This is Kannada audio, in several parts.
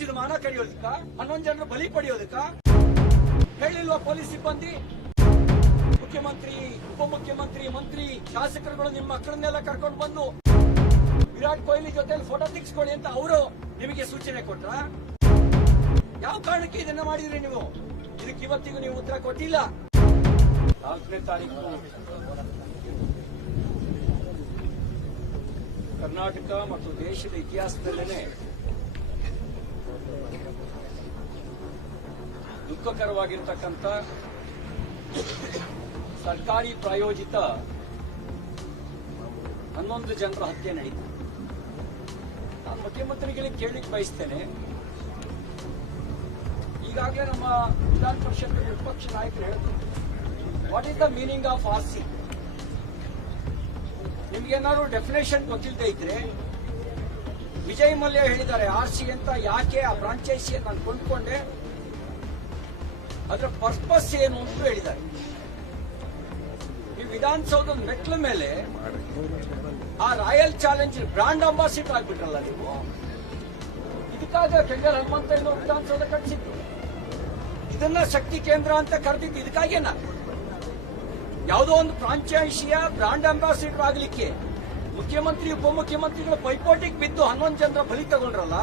ರಾಜ್ಯದ ಮಾನ ಕಡಿಯೋದಕ್ಕ 11 ಜನರು ಬಲಿ ಪಡೆಯೋದಕ್ಕ ಹೇಳಿಲ್ವಾ ಪೊಲೀಸ್ ಸಿಬ್ಬಂದಿ? ಮುಖ್ಯಮಂತ್ರಿ, ಉಪಮುಖ್ಯಮಂತ್ರಿ, ಮಂತ್ರಿ, ಶಾಸಕರುಗಳು ನಿಮ್ಮ ಮಕ್ಕಳನ್ನೆಲ್ಲ ಕರ್ಕೊಂಡು ಬಂದು ವಿರಾಟ್ ಕೊಹ್ಲಿ ಜೊತೆ ಫೋಟೋ ತೆಗೆಸ್ಕೊಳ್ಳಿ ಅಂತ ಅವರು ನಿಮಗೆ ಸೂಚನೆ ಕೊಟ್ರ? ಯಾವ ಕಾರಣಕ್ಕೆ ಇದನ್ನ ಮಾಡಿದ್ರಿ ನೀವು? ಇದಕ್ಕೆ ಇವತ್ತಿಗೂ ನೀವು ಉತ್ತರ ಕೊಟ್ಟಿಲ್ಲ. 4ನೇ ತಾರೀಕು ಕರ್ನಾಟಕ ಮತ್ತು ದೇಶದ ಇತಿಹಾಸದಲ್ಲೇನೆ ದುಃಖಕರವಾಗಿರ್ತಕ್ಕಂಥ ಸರ್ಕಾರಿ ಪ್ರಾಯೋಜಿತ 11 ಜನರ ಹತ್ಯೆ ನಡೀತು. ನಾನು ಮುಖ್ಯಮಂತ್ರಿಗಳಿಗೆ ಕೇಳಲಿಕ್ಕೆ ಬಯಸ್ತೇನೆ. ಈಗಾಗಲೇ ನಮ್ಮ ವಿಧಾನ ಪರಿಷತ್ ವಿಪಕ್ಷ ನಾಯಕರು ಹೇಳಿದ್ರು, what is the meaning of RC? ನಿಮ್ಗೇನಾದ್ರು ಡೆಫಿನೇಷನ್ ಗೊತ್ತಿಲ್ಲದೆ ಇದ್ರೆ, ವಿಜಯ್ ಮಲ್ಯ ಹೇಳಿದ್ದಾರೆ ಆರ್ಸಿ ಅಂತ. ಯಾಕೆ ಆ ಫ್ರಾಂಚೈಸಿ ನಾನು ಕೊಂಡ್ಕೊಂಡೆ, ಅದರ ಪರ್ಪಸ್ ಏನು ಅಂತ ಹೇಳಿದ್ದಾರೆ. ಈ ವಿಧಾನಸೌಧದ ಮೆಟ್ಲ ಮೇಲೆ ಆ ರಾಯಲ್ ಚಾಲೆಂಜ್ ಬ್ರಾಂಡ್ ಅಂಬಾಸಿಡರ್ ಆಗ್ಬಿಟ್ರಲ್ಲ ನೀವು. ಇದಕ್ಕಾಗ ಕೆಂಗಲ್ ಹನುಮಂತಯ್ಯನವರು ವಿಧಾನಸೌಧ ಕಟ್ಟಿಸಿದ್ರು. ಇದನ್ನ ಶಕ್ತಿ ಕೇಂದ್ರ ಅಂತ ಕರೆದಿದ್ದು ಇದಕ್ಕಾಗೇನ? ಯಾವುದೋ ಒಂದು ಫ್ರಾಂಚೈಸಿಯ ಬ್ರಾಂಡ್ ಅಂಬಾಸಿಡರ್ ಆಗ್ಲಿಕ್ಕೆ ಮುಖ್ಯಮಂತ್ರಿ, ಉಪಮುಖ್ಯಮಂತ್ರಿಗಳ ಪೈಪೋಟಿಗೆ ಬಿದ್ದು 11 ಜನರ ಬಲಿ ತಗೊಂಡ್ರಲ್ಲ.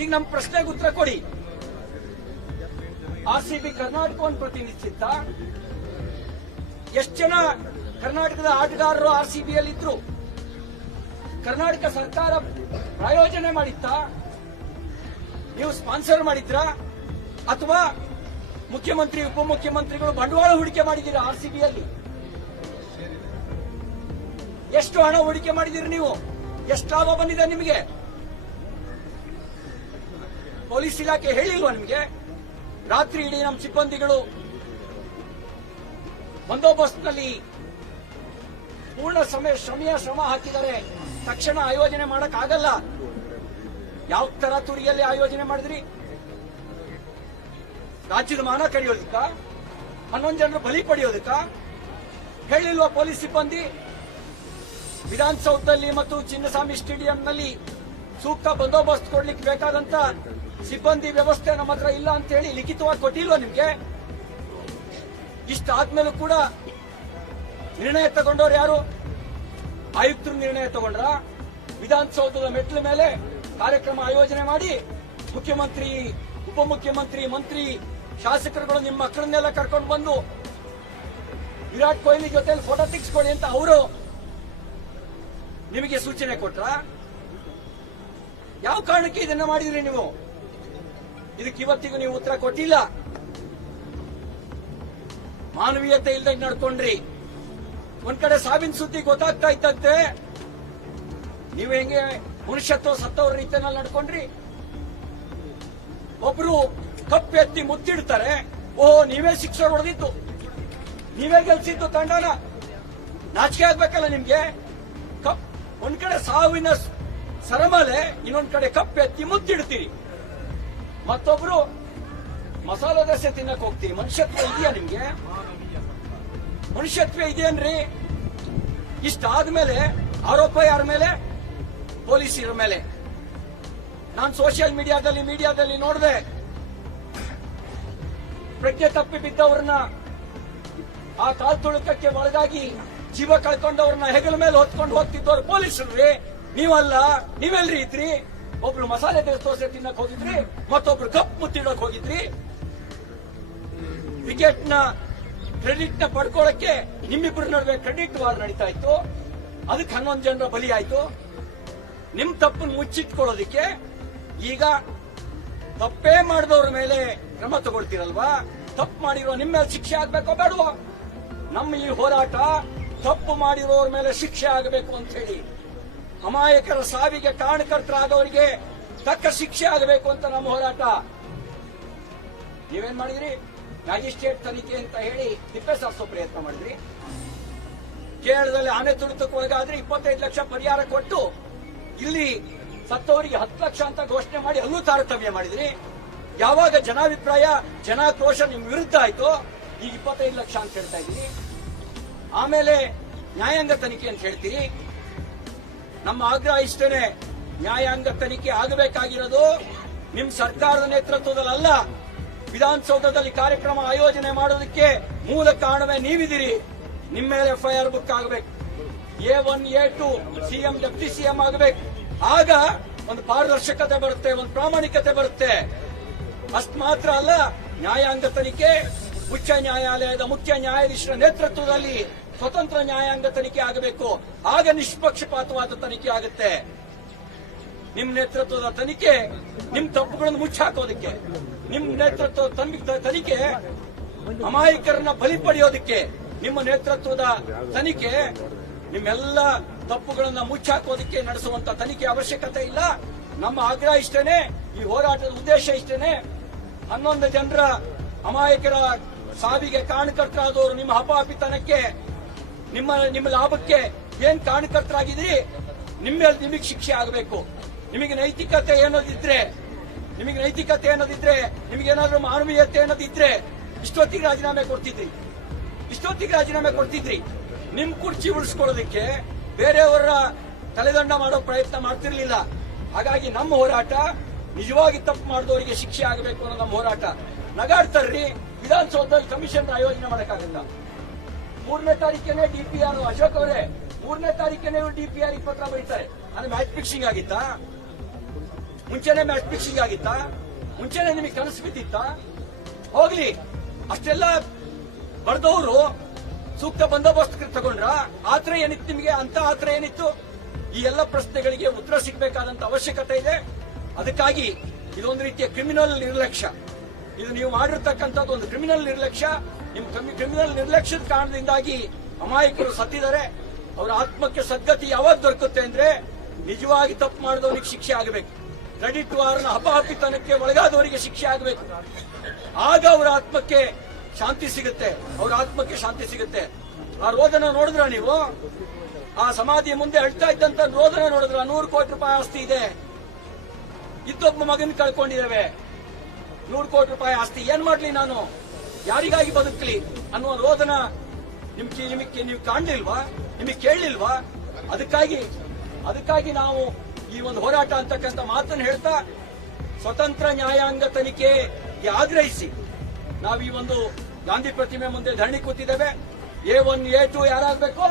ಈಗ ನಮ್ಮ ಪ್ರಶ್ನೆಗೆ ಉತ್ತರ ಕೊಡಿ. ಆರ್ಸಿಬಿ ಕರ್ನಾಟಕವನ್ನು ಪ್ರತಿನಿಧಿಸಿತ್ತ? ಎಷ್ಟು ಜನ ಕರ್ನಾಟಕದ ಆಟಗಾರರು ಆರ್ಸಿಬಿಯಲ್ಲಿ ಇದ್ರು? ಕರ್ನಾಟಕ ಸರ್ಕಾರ ಪ್ರಾಯೋಜನೆ ಮಾಡಿತ್ತ? ನೀವು ಸ್ಪಾನ್ಸರ್ ಮಾಡಿದ್ರ? ಅಥವಾ ಮುಖ್ಯಮಂತ್ರಿ, ಉಪಮುಖ್ಯಮಂತ್ರಿಗಳು ಬಂಡವಾಳ ಹೂಡಿಕೆ ಮಾಡಿದ್ದೀರಾ ಆರ್ಸಿಬಿಯಲ್ಲಿ? ಎಷ್ಟು ಹಣ ಹೂಡಿಕೆ ಮಾಡಿದ್ದೀರಿ ನೀವು? ಎಷ್ಟು ಲಾಭ ಬಂದಿದೆ ನಿಮಗೆ? ಪೊಲೀಸ್ ಇಲಾಖೆ ಹೇಳಿಲ್ವಾ ನಿಮಗೆ? ರಾತ್ರಿ ಇಡೀ ನಮ್ಮ ಸಿಬ್ಬಂದಿಗಳು ಬಂದೋಬಸ್ತ್ನಲ್ಲಿ ಪೂರ್ಣ ಶ್ರಮ ಹಾಕಿದರೆ ತಕ್ಷಣ ಆಯೋಜನೆ ಮಾಡಕ್ ಆಗಲ್ಲ. ಯಾವ ತರ ತುರಿಯಲ್ಲಿ ಆಯೋಜನೆ ಮಾಡಿದ್ರಿ? ರಾಜ್ಯದ ಮಾನ ಕಡಿಯೋದಕ್ಕ, 11 ಜನರು ಬಲಿ ಪಡೆಯೋದಕ್ಕ ಹೇಳಿಲ್ವಾ ಪೊಲೀಸ್ ಸಿಬ್ಬಂದಿ? ವಿಧಾನಸೌಧದಲ್ಲಿ ಮತ್ತು ಚಿನ್ನಸ್ವಾಮಿ ಸ್ಟೇಡಿಯಂನಲ್ಲಿ ಸೂಕ್ತ ಬಂದೋಬಸ್ತ್ ಕೊಡ್ಲಿಕ್ಕೆ ಬೇಕಾದಂತ ಸಿಬ್ಬಂದಿ ವ್ಯವಸ್ಥೆ ನಮ್ಮ ಹತ್ರ ಇಲ್ಲ ಅಂತ ಹೇಳಿ ಲಿಖಿತವಾಗಿ ಕೊಟ್ಟಿಲ್ವಾ ನಿಮ್ಗೆ? ಇಷ್ಟಾದ್ಮೇಲೂ ಕೂಡ ನಿರ್ಣಯ ತಗೊಂಡವ್ರು ಯಾರು? ಆಯುಕ್ತರು ನಿರ್ಣಯ ತಗೊಂಡ್ರ? ವಿಧಾನಸೌಧದ ಮೆಟ್ಲ ಮೇಲೆ ಕಾರ್ಯಕ್ರಮ ಆಯೋಜನೆ ಮಾಡಿ ಮುಖ್ಯಮಂತ್ರಿ, ಉಪಮುಖ್ಯಮಂತ್ರಿ, ಮಂತ್ರಿ, ಶಾಸಕರುಗಳು ನಿಮ್ಮ ಮಕ್ಕಳನ್ನೆಲ್ಲ ಕರ್ಕೊಂಡು ಬಂದು ವಿರಾಟ್ ಕೊಹ್ಲಿ ಜೊತೆ ಫೋಟೋ ತೆಗೆಸ್ಕೊಳ್ಳಿ ಅಂತ ಅವರು ನಿಮಗೆ ಸೂಚನೆ ಕೊಟ್ರ? ಯಾವ ಕಾರಣಕ್ಕೆ ಇದನ್ನ ಮಾಡಿದ್ರಿ ನೀವು? ಇದಕ್ಕೆ ಇವತ್ತಿಗೂ ನೀವು ಉತ್ತರ ಕೊಟ್ಟಿಲ್ಲ. ಮಾನವೀಯತೆ ಇಲ್ದಂಗೆ ನಡ್ಕೊಂಡ್ರಿ. ಒಂದ್ ಕಡೆ ಸಾವಿನ ಸುದ್ದಿ ಗೊತ್ತಾಗ್ತಾ ಇತ್ತಂತೆ, ನೀವು ಹೆಂಗೆ ಮನುಷ್ಯತ್ವ ಸತ್ತವರ ರೀತಿಯಲ್ಲಿ ನಡ್ಕೊಂಡ್ರಿ. ಒಬ್ರು ಕಪ್ಪು ಎತ್ತಿ ಮುತ್ತಿಡ್ತಾರೆ, ಓಹೋ ನೀವೇ ಶಿಕ್ಷೆ ಹೊಡೆದಿತ್ತು, ನೀವೇ ಗೆಲ್ಸಿದ್ದು ತಂಡನ. ನಾಚಿಕೆ ಆಗ್ಬೇಕಲ್ಲ ನಿಮ್ಗೆ? ಒಂದ್ ಕಡೆ ಸಾವಿನ ಸರಮಾಲೆ, ಇನ್ನೊಂದ್ ಕಡೆ ಕಪ್ಪು ಎತ್ತಿ ಮುತ್ತಿಡ್ತೀರಿ. ಮತ್ತೊಬ್ರು ಮಸಾಲೆ ದೋಸೆ ತಿನ್ನಕ್ ಹೋಗ್ತೀರಿ. ಮನುಷ್ಯತ್ವ ಇದೆಯಾ ನಿಮ್ಗೆ? ಮನುಷ್ಯತ್ವ ಇದೆಯನ್ರಿ? ಇಷ್ಟಾದ್ಮೇಲೆ ಆರೋಪ ಯಾರ ಮೇಲೆ? ಪೊಲೀಸರ ಮೇಲೆ. ನಾನು ಸೋಷಿಯಲ್ ಮೀಡಿಯಾದಲ್ಲಿ ನೋಡಿದೆ, ಪ್ರಜ್ಞೆ ತಪ್ಪಿ ಬಿದ್ದವ್ರನ್ನ, ಆ ಕಾಲ್ತುಳುಕಕ್ಕೆ ಒಳಗಾಗಿ ಜೀವ ಕಳ್ಕೊಂಡವ್ರನ್ನ ಹೆಗಲ ಮೇಲೆ ಹೊತ್ಕೊಂಡು ಹೋಗ್ತಿದ್ದವ್ರು ಪೊಲೀಸರು. ನೀವಲ್ಲ, ನೀವೆಲ್ರಿ ಇದ್ರಿ? ಒಬ್ರು ಮಸಾಲೆ ದೋಸೆ ತಿನ್ನಕ್ ಹೋಗಿದ್ರಿ, ಮತ್ತೊಬ್ರು ಕಪ್ ಮುತ್ತಿಡಕ್ ಹೋಗಿದ್ರಿ. ವಿಕೆಟ್ ನ ಕ್ರೆಡಿಟ್ ನ ಪಡ್ಕೊಳ್ಳಕ್ಕೆ ನಿಮ್ಮಿಬ್ಬರ ನಡುವೆ ಕ್ರೆಡಿಟ್ ವಾರ್ ನಡೀತಾ ಇತ್ತು. ಅದಕ್ಕೆ 11 ಜನರ ಬಲಿ ಆಯ್ತು. ನಿಮ್ ತಪ್ಪನ್ನು ಮುಚ್ಚಿಟ್ಕೊಳ್ಳೋದಿಕ್ಕೆ ಈಗ ತಪ್ಪೇ ಮಾಡಿದವ್ರ ಮೇಲೆ ಕ್ರಮ ತಗೊಳ್ತೀರಲ್ವಾ? ತಪ್ಪು ಮಾಡಿರೋ ನಿಮ್ಮ ಮೇಲೆ ಶಿಕ್ಷೆ ಆಗ್ಬೇಕೋ ಬೇಡವೋ? ನಮ್ಮ ಈ ಹೋರಾಟ ತಪ್ಪು ಮಾಡಿರೋರ ಮೇಲೆ ಶಿಕ್ಷೆ ಆಗಬೇಕು ಅಂತ ಹೇಳಿ, ಅಮಾಯಕರ ಸಾವಿಗೆ ಕಾರಣಕರ್ತರಾದವರಿಗೆ ತಕ್ಕ ಶಿಕ್ಷೆ ಆಗಬೇಕು ಅಂತ ನಮ್ಮ ಹೋರಾಟ. ನೀವೇನ್ ಮಾಡಿದ್ರಿ? ಮ್ಯಾಜಿಸ್ಟ್ರೇಟ್ ತನಿಖೆ ಅಂತ ಹೇಳಿ ತಿಪ್ಪೆ ಸಾರಿಸೋ ಪ್ರಯತ್ನ ಮಾಡಿದ್ರಿ. ಕೇರಳದಲ್ಲಿ ಆನೆ ತುಳಿತಕ್ಕೆ ಒಳಗಾದ್ರೆ 25 ಲಕ್ಷ ಪರಿಹಾರ ಕೊಟ್ಟು, ಇಲ್ಲಿ ಸತ್ತವರಿಗೆ 10 ಲಕ್ಷ ಅಂತ ಘೋಷಣೆ ಮಾಡಿ ಅಲ್ಲೂ ತಾರತಮ್ಯ ಮಾಡಿದ್ರಿ. ಯಾವಾಗ ಜನಾಭಿಪ್ರಾಯ, ಜನಾಕ್ರೋಶ ನಿಮ್ ವಿರುದ್ಧ ಆಯ್ತು, ಈಗ 25 ಲಕ್ಷ ಅಂತ ಹೇಳ್ತಾ ಇದ್ದೀರಿ. ಆಮೇಲೆ ನ್ಯಾಯಾಂಗ ತನಿಖೆ ಅಂತ ಹೇಳ್ತೀರಿ. ನಮ್ಮ ಆಗ್ರಹ ಇಷ್ಟೇನೆ, ನ್ಯಾಯಾಂಗ ತನಿಖೆ ಆಗಬೇಕಾಗಿರೋದು ನಿಮ್ ಸರ್ಕಾರದ ನೇತೃತ್ವದಲ್ಲ, ವಿಧಾನಸೌಧದಲ್ಲಿ ಕಾರ್ಯಕ್ರಮ ಆಯೋಜನೆ ಮಾಡೋದಕ್ಕೆ ಮೂಲ ಕಾರಣವೇ ನೀವಿದ್ದೀರಿ. ನಿಮ್ಮ ಮೇಲೆ ಎಫ್ಐಆರ್ ಬುಕ್ ಆಗಬೇಕು, A1 A2 CM deputy CM ಆಗಬೇಕು. ಆಗ ಒಂದು ಪಾರದರ್ಶಕತೆ ಬರುತ್ತೆ, ಒಂದು ಪ್ರಾಮಾಣಿಕತೆ ಬರುತ್ತೆ. ಅಷ್ಟು ಮಾತ್ರ ಅಲ್ಲ, ನ್ಯಾಯಾಂಗ ತನಿಖೆ ಉಚ್ಚ ನ್ಯಾಯಾಲಯದ ಮುಖ್ಯ ನ್ಯಾಯಾಧೀಶರ ನೇತೃತ್ವದಲ್ಲಿ ಸ್ವತಂತ್ರ ನ್ಯಾಯಾಂಗ ತನಿಖೆ ಆಗಬೇಕು. ಆಗ ನಿಷ್ಪಕ್ಷಪಾತವಾದ ತನಿಖೆ ಆಗುತ್ತೆ. ನಿಮ್ ನೇತೃತ್ವದ ತನಿಖೆ ನಿಮ್ ತಪ್ಪುಗಳನ್ನು ಮುಚ್ಚಾಕೋದಕ್ಕೆ, ನಿಮ್ ನೇತೃತ್ವದ ತನಿಖೆ ಅಮಾಯಕರನ್ನ ಬಲಿ ಪಡೆಯೋದಕ್ಕೆ, ನಿಮ್ಮ ನೇತೃತ್ವದ ತನಿಖೆ ನಿಮ್ಮೆಲ್ಲ ತಪ್ಪುಗಳನ್ನ ಮುಚ್ಚಾಕೋದಕ್ಕೆ ನಡೆಸುವಂತ ತನಿಖೆ ಅವಶ್ಯಕತೆ ಇಲ್ಲ. ನಮ್ಮ ಆಗ್ರಹ ಇಷ್ಟೇನೆ, ಈ ಹೋರಾಟದ ಉದ್ದೇಶ ಇಷ್ಟೇನೆ. 11 ಜನರ ಅಮಾಯಕರ ಸಾವಿಗೆ ಕಾರಣಕರ್ತರಾದವರು ನಿಮ್ಮ ಹಪಾಪಿತನಕ್ಕೆ, ನಿಮ್ಮ ಲಾಭಕ್ಕೆ ಏನ್ ಕಾರಣಕರ್ತರಾಗಿದ್ದೀರಿ, ನಿಮಗೆ ಶಿಕ್ಷೆ ಆಗಬೇಕು. ನಿಮಗೆ ನೈತಿಕತೆ ಅನ್ನೋದಿದ್ರೆ, ನಿಮಗೇನಾದ್ರೂ ಮಾನವೀಯತೆ ಅನ್ನೋದಿದ್ರೆ ಇಷ್ಟೊತ್ತಿಗೆ ರಾಜೀನಾಮೆ ಕೊಡ್ತಿದ್ರಿ. ನಿಮ್ ಕುರ್ಚಿ ಉಳಿಸ್ಕೊಳ್ಳೋದಕ್ಕೆ ಬೇರೆಯವರ ತಲೆದಂಡ ಮಾಡೋ ಪ್ರಯತ್ನ ಮಾಡ್ತಿರ್ಲಿಲ್ಲ. ಹಾಗಾಗಿ ನಮ್ಮ ಹೋರಾಟ ನಿಜವಾಗಿ ತಪ್ಪು ಮಾಡಿದವರಿಗೆ ಶಿಕ್ಷೆ ಆಗಬೇಕು ಅನ್ನೋ ನಮ್ಮ ಹೋರಾಟ. ನಗಾಡ್ತಾರ್ರಿ, ವಿಧಾನಸೌಧದಲ್ಲಿ ಕಮಿಷನ್ ಆಯೋಜನೆ ಮಾಡಕ್ಕಾಗಲ್ಲ. 3ನೇ ತಾರೀಕೇನೆ ಡಿಪಿಆರ್ ಅಶೋಕ್ ಅವರೇ, 3ನೇ ತಾರೀಕೇನೆ ಡಿಪಿಆರ್ ಪತ್ರ ಬರೀತಾರೆ. ಅದು ಮ್ಯಾಚ್ ಫಿಕ್ಸಿಂಗ್ ಆಗಿತ್ತಾ? ಮುಂಚೆನೆ ಮ್ಯಾಚ್ ಫಿಕ್ಸಿಂಗ್ ಆಗಿತ್ತಾ? ಮುಂಚೆನೆ ನಿಮಗೆ ಕನಸು ಬಿದ್ದಿತ್ತಾ? ಹೋಗ್ಲಿ, ಅಷ್ಟೆಲ್ಲ ಬರೆದವರು ಸೂಕ್ತ ಬಂದೋಬಸ್ತ್ ತಗೊಂಡ್ರ? ಆತರ ಏನಿತ್ತು ನಿಮಗೆ? ಅಂತ ಆತರ ಏನಿತ್ತು? ಈ ಎಲ್ಲ ಪ್ರಶ್ನೆಗಳಿಗೆ ಉತ್ತರ ಸಿಗಬೇಕಾದಂತ ಅವಶ್ಯಕತೆ ಇದೆ. ಅದಕ್ಕಾಗಿ ಇದೊಂದು ರೀತಿಯ ಕ್ರಿಮಿನಲ್ ನಿರ್ಲಕ್ಷ್ಯ. ಇದು ನೀವು ಮಾಡಿರ್ತಕ್ಕಂಥದ್ದು ಒಂದು ಕ್ರಿಮಿನಲ್ ನಿರ್ಲಕ್ಷ್ಯ. ನಿಮ್ ಕ್ರಿಮಿನಲ್ ನಿರ್ಲಕ್ಷ್ಯದ ಕಾರಣದಿಂದಾಗಿ ಅಮಾಯಕರು ಸತ್ತಿದ್ದಾರೆ. ಅವರ ಆತ್ಮಕ್ಕೆ ಸದ್ಗತಿ ಯಾವಾಗ ದೊರಕುತ್ತೆ ಅಂದ್ರೆ ನಿಜವಾಗಿ ತಪ್ಪು ಮಾಡಿದವರಿಗೆ ಶಿಕ್ಷೆ ಆಗಬೇಕು. ಕ್ರೆಡಿಟ್ ವಾರ್ನ ಹಪಾಪಿತನಕ್ಕೆ ಒಳಗಾದವರಿಗೆ ಶಿಕ್ಷೆ ಆಗಬೇಕು. ಆಗ ಅವರ ಆತ್ಮಕ್ಕೆ ಶಾಂತಿ ಸಿಗುತ್ತೆ. ಆ ರೋದನ ನೋಡಿದ್ರ ನೀವು? ಆ ಸಮಾಧಿಯ ಮುಂದೆ ಅಳ್ತಾ ಇದ್ದಂತ ರೋದನ ನೋಡಿದ್ರ? 100 ಕೋಟಿ ರೂಪಾಯಿ ಆಸ್ತಿ ಇದೆ, ಇದ್ದೊಬ್ಬ ಮಗನ ಕಳ್ಕೊಂಡಿದ್ದೇವೆ, 100 ಕೋಟಿ ರೂಪಾಯಿ ಆಸ್ತಿ ಏನ್ ಮಾಡ್ಲಿ ನಾನು, ಯಾರಿಗಾಗಿ ಬದುಕಲಿ ಅನ್ನುವ ರೋದನ ನೀವು ಕಾಣಲಿಲ್ವಾ? ನಿಮಗೆ ಕೇಳಲಿಲ್ವಾ? ಅದಕ್ಕಾಗಿ ನಾವು ಈ ಒಂದು ಹೋರಾಟ ಅಂತಕ್ಕಂಥ ಮಾತನ್ನು ಹೇಳ್ತಾ ಸ್ವತಂತ್ರ ನ್ಯಾಯಾಂಗ ತನಿಖೆಗೆ ಆಗ್ರಹಿಸಿ ನಾವು ಈ ಒಂದು ಗಾಂಧಿ ಪ್ರತಿಮೆ ಮುಂದೆ ಧರಣಿ ಕೂತಿದ್ದೇವೆ. A1 A2 ಯಾರಾಗಬೇಕು?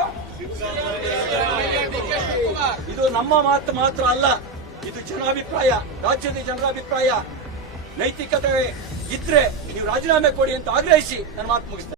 ಇದು ನಮ್ಮ ಮಾತು ಮಾತ್ರ ಅಲ್ಲ, ಇದು ಜನಾಭಿಪ್ರಾಯ, ರಾಜ್ಯದ ಜನರ ಅಭಿಪ್ರಾಯ. ನೈತಿಕತೆ ಇದ್ರೆ ನೀವು ರಾಜೀನಾಮೆ ಕೊಡಿ ಅಂತ ಆಗ್ರಹಿಸಿ ನನ್ನ ಮಾತು ಮುಗಿಸ್ತೇನೆ.